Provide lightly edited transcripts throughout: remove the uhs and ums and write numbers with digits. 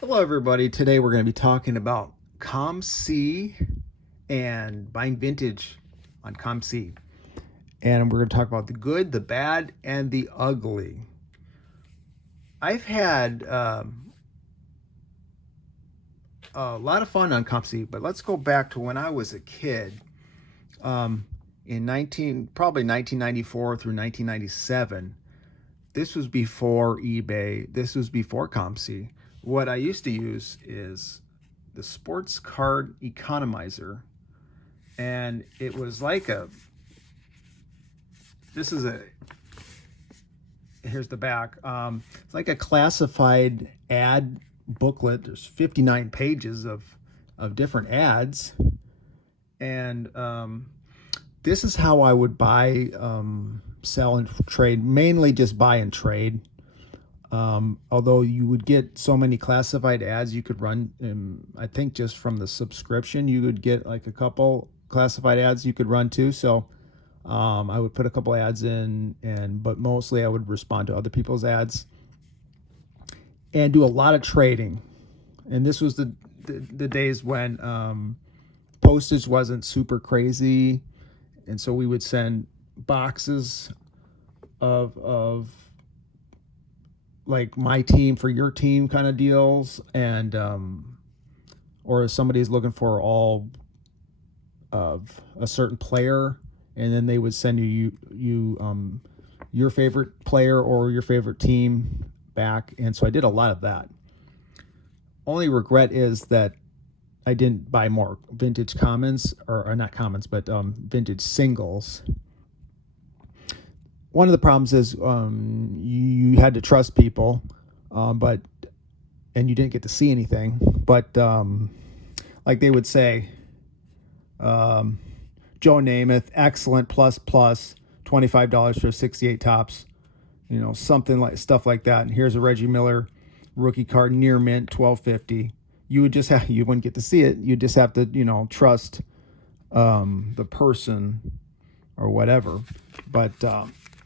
Hello, everybody. Today we're going to be talking about Comc and buying vintage on Comc. And we're going to talk about the good, the bad, and the ugly. I've had a lot of fun on Comc, but let's go back to when I was a kid. In probably 1994 through 1997. This was before eBay. This was before Comc. What I used to use is the sports card economizer, and it was like here's the back. It's like a classified ad booklet. There's 59 pages of different ads, and this is how I would buy, sell, and trade. Mainly just buy and trade. Although you would get so many classified ads you could run, I think just from the subscription you would get like a couple classified ads you could run too. So I would put a couple ads in, but mostly I would respond to other people's ads and do a lot of trading. And this was the days when postage wasn't super crazy, and so we would send boxes of like my team for your team kind of deals, and or if somebody's looking for all of a certain player, and then they would send you your favorite player or your favorite team back. And so I did a lot of that. Only regret is that I didn't buy more vintage commons, or not commons, but vintage singles. One of the problems is you had to trust people, and you didn't get to see anything. But like they would say, Joe Namath, excellent, plus, $25 for 68 tops, something like stuff like that. And here's a Reggie Miller rookie card, near mint, $12.50. You wouldn't get to see it. You just have to, trust the person or whatever. But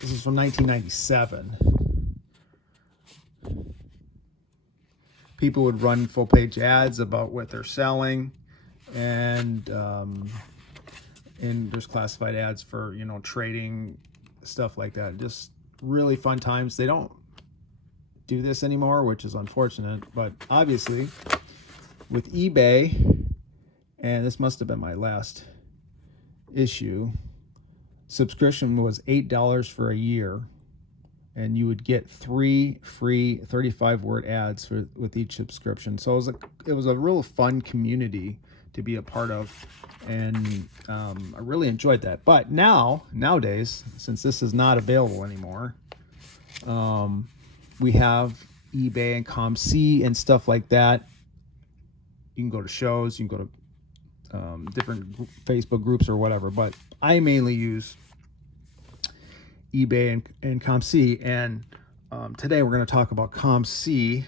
this is from 1997. People would run full page ads about what they're selling, and there's classified ads for trading, stuff like that. Just really fun times. They don't do this anymore, which is unfortunate. But obviously, with eBay, and this must have been my last issue, subscription was $8 for a year, and you would get 3 free 35-word ads with each subscription. So it was a real fun community to be a part of, and I really enjoyed that. But nowadays, since this is not available anymore, we have eBay and Comc and stuff like that. You can go to shows, you can go to different Facebook groups or whatever, but I mainly use eBay and Comc. And today we're going to talk about Comc,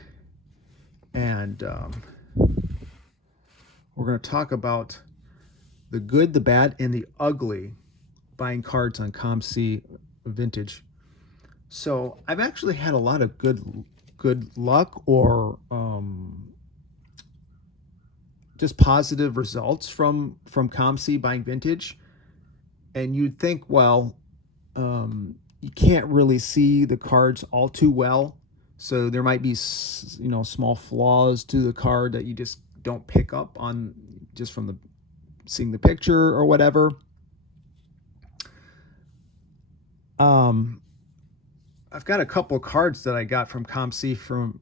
and we're going to talk about the good, the bad, and the ugly buying cards on Comc vintage. So I've actually had a lot of good luck, or just positive results from Comc buying vintage. And you'd think, well, you can't really see the cards all too well, so there might be small flaws to the card that you just don't pick up on just from seeing the picture or whatever. I've got a couple of cards that I got from Comc from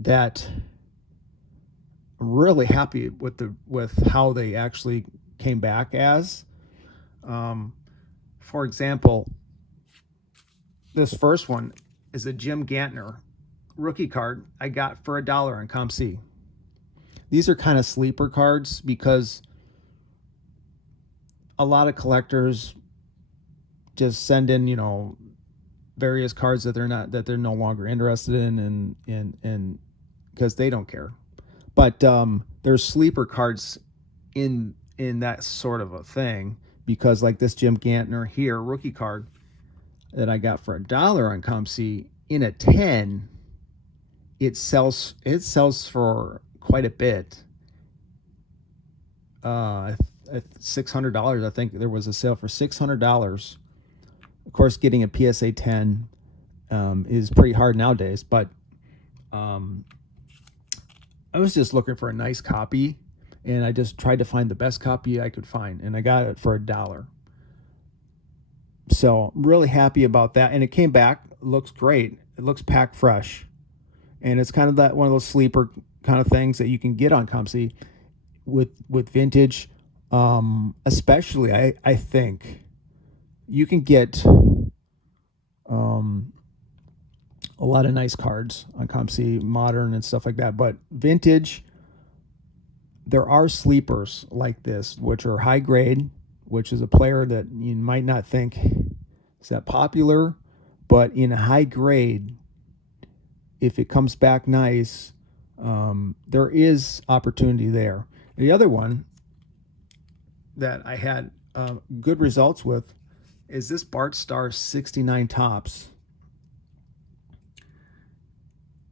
that I'm really happy with how they actually came back as. For example, this first one is a Jim Gantner rookie card I got for $1 on Comc. These are kind of sleeper cards because a lot of collectors just send in, various cards that they're no longer interested in, and because they don't care. But there's sleeper cards in that sort of a thing, because like this Jim Gantner here rookie card that I got for $1 on Comc, in a 10 it sells for quite a bit. $600. I think there was a sale for $600. Of course, getting a PSA 10 is pretty hard nowadays, but um, I was just looking for a nice copy, and I just tried to find the best copy I could find, and I got it for $1. So I'm really happy about that, and it came back. Looks great. It looks packed fresh, and it's kind of that one of those sleeper kind of things that you can get on Comc with vintage. Especially, I think you can get um, a lot of nice cards on Comc, modern and stuff like that. But vintage, there are sleepers like this, which are high grade, which is a player that you might not think is that popular, but in a high grade, if it comes back nice, there is opportunity there. The other one that I had good results with is this Bart Starr 69 Tops.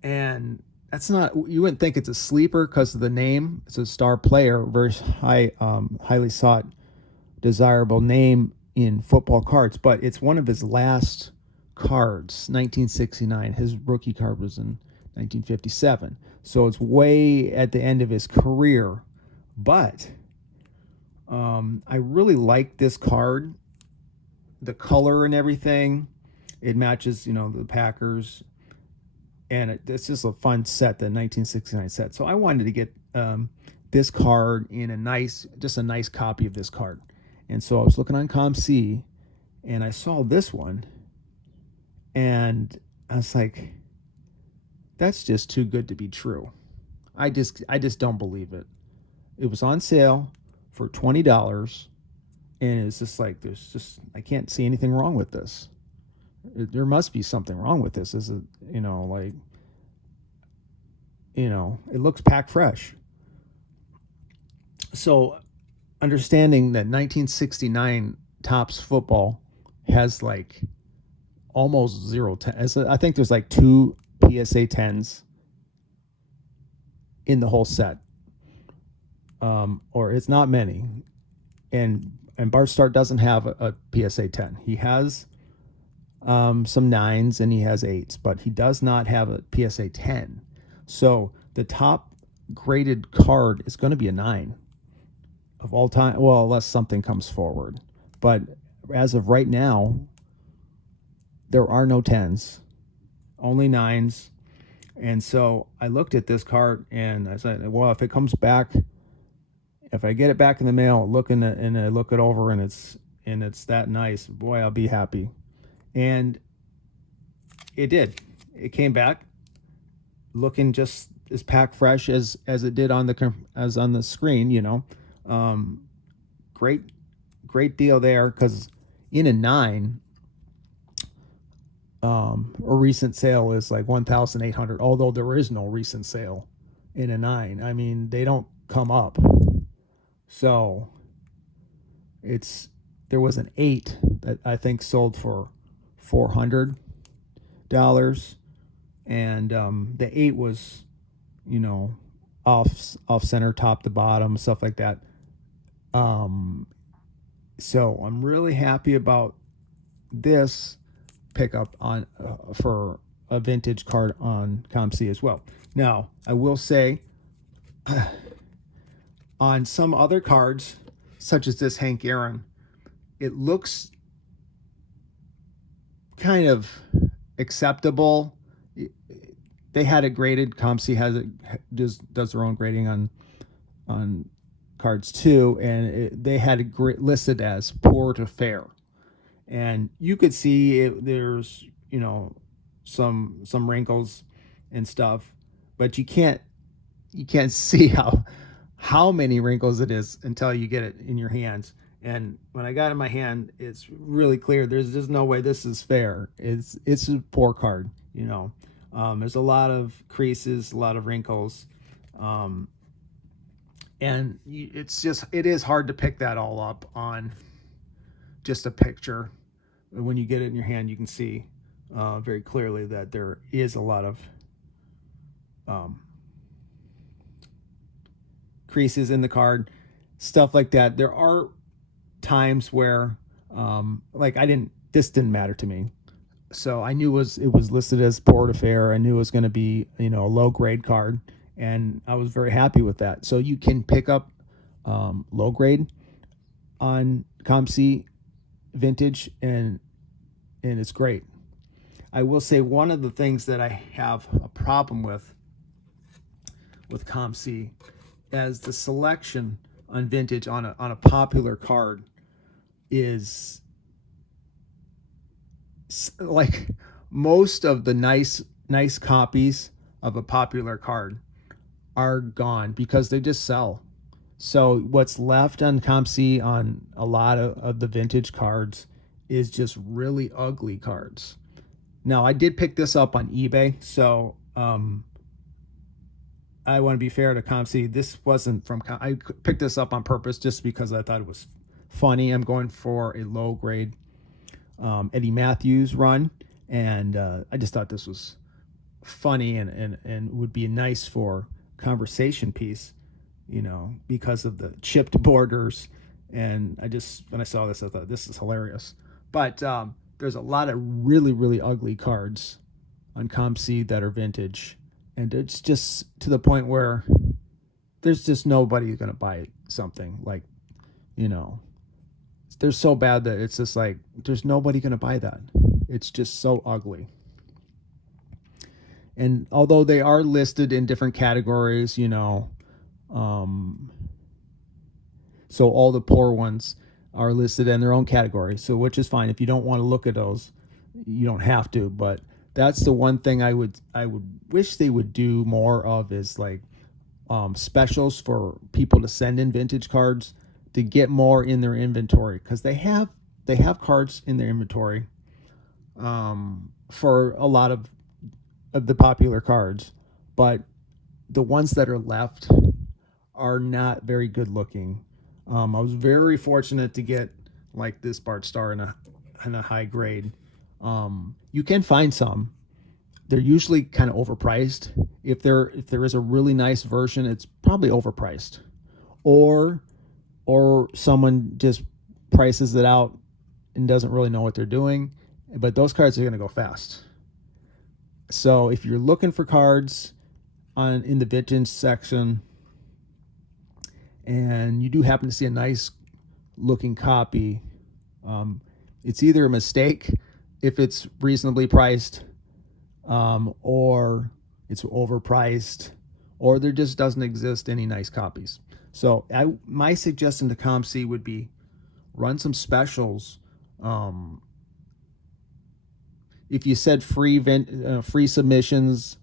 And that's not, you wouldn't think it's a sleeper because of the name. It's a star player, very highly sought, desirable name in football cards, but it's one of his last cards, 1969. His rookie card was in 1957. So it's way at the end of his career. But I really like this card, the color and everything. It matches, the Packers, and it's just a fun set, the 1969 set. So I wanted to get this card in a nice copy of this card. And so I was looking on Comc, and I saw this one, and I was like, that's just too good to be true. I just don't believe it. It was on sale for $20, and it's just like I can't see anything wrong with this. There must be something wrong with this. Is it, it looks packed fresh. So understanding that 1969 Topps football has like almost zero ten. I think there's like 2 PSA 10s in the whole set, or it's not many. And Bart Starr doesn't have a PSA 10. He has some 9s and he has 8s, but he does not have a PSA 10. So the top graded card is going to be a 9 of all time. Well, unless something comes forward. But as of right now, there are no 10s, only 9s. And so I looked at this card and I said, well, if it comes back, if I get it back in the mail, and I look it over and it's that nice, boy, I'll be happy. And it did. It came back looking just as packed fresh as it did on the screen. Great deal there, because in a 9, a recent sale is like 1,800. Although there is no recent sale in a 9. I mean, they don't come up. So there was an 8 that I think sold for $400, and the 8 was, off center, top to bottom, stuff like that. So I'm really happy about this pickup on for a vintage card on Comc as well. Now I will say, on some other cards, such as this Hank Aaron, it looks kind of acceptable. They had it graded. Comc does their own grading on cards too, and they had it listed as poor to fair. And you could see there's some wrinkles and stuff, but you can't see how many wrinkles it is until you get it in your hands. And when I got it in my hand, it's really clear. There's just no way this is fair. It's a poor card. There's a lot of creases, a lot of wrinkles, and it is hard to pick that all up on just a picture. When you get it in your hand, you can see very clearly that there is a lot of um, creases in the card, stuff like that. There are times where, like this didn't matter to me. So I knew it was listed as port affair. I knew it was going to be, a low grade card, and I was very happy with that. So you can pick up low grade on Comc vintage, and it's great. I will say one of the things that I have a problem with Comc as the selection on vintage on a popular card is like most of the nice copies of a popular card are gone because they just sell. So what's left on Comc on a lot of the vintage cards is just really ugly cards. Now I did pick this up on eBay, so I want to be fair to Comc. This wasn't from I picked this up on purpose just because I thought it was funny. I'm going for a low grade Eddie Matthews run, and I just thought this was funny and would be nice for conversation piece, because of the chipped borders. And when I saw this, I thought this is hilarious. But there's a lot of really, really ugly cards on Comc that are vintage, and it's just to the point where there's just nobody going to buy something like, they're so bad that it's just like there's nobody going to buy that. It's just so ugly. And although they are listed in different categories, so all the poor ones are listed in their own category, so which is fine. If you don't want to look at those, you don't have to. But that's the one thing I would wish they would do more of is like specials for people to send in vintage cards to get more in their inventory, because they have cards in their inventory for a lot of the popular cards, but the ones that are left are not very good looking. I was very fortunate to get like this Bart Starr in a high grade. You can find some. They're usually kind of overpriced. If there is a really nice version, it's probably overpriced, or someone just prices it out and doesn't really know what they're doing. But those cards are going to go fast. So if you're looking for cards in the vintage section, and you do happen to see a nice looking copy, it's either a mistake if it's reasonably priced, or it's overpriced, or there just doesn't exist any nice copies. So my suggestion to Comc would be run some specials. If you said free submissions,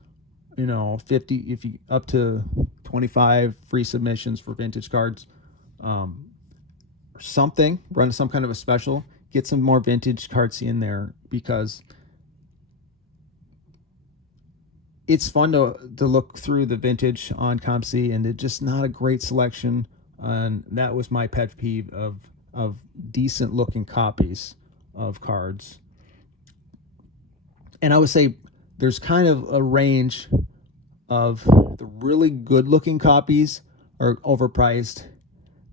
50, if you up to 25 free submissions for vintage cards, or something, run some kind of a special, get some more vintage cards in there, because it's fun to look through the vintage on Comc, and it's just not a great selection. And that was my pet peeve of decent looking copies of cards. And I would say there's kind of a range of the really good looking copies are overpriced.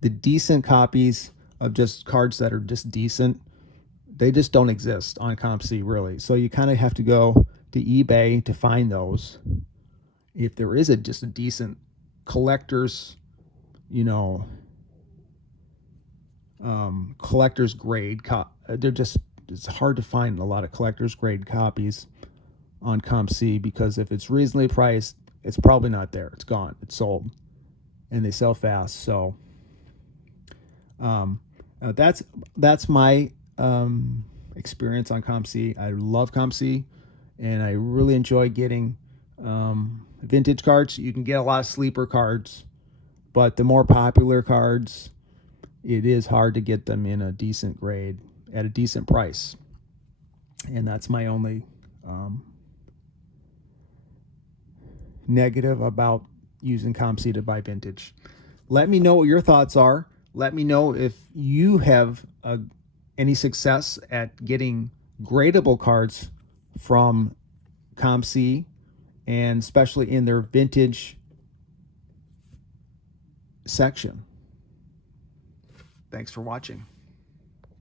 The decent copies of just cards that are just decent, they just don't exist on Comc, really. So you kind of have to go to eBay to find those. If there is just a decent collector's, collector's grade, it's hard to find a lot of collector's grade copies on Comc, because if it's reasonably priced, it's probably not there. It's gone. It's sold, and they sell fast. So that's my experience on Comc. I love Comc, and I really enjoy getting vintage cards. You can get a lot of sleeper cards, but the more popular cards, it is hard to get them in a decent grade at a decent price. And that's my only negative about using Comc to buy vintage. Let me know what your thoughts are. Let me know if you have any success at getting gradable cards from Comc, and especially in their vintage section. Thanks for watching.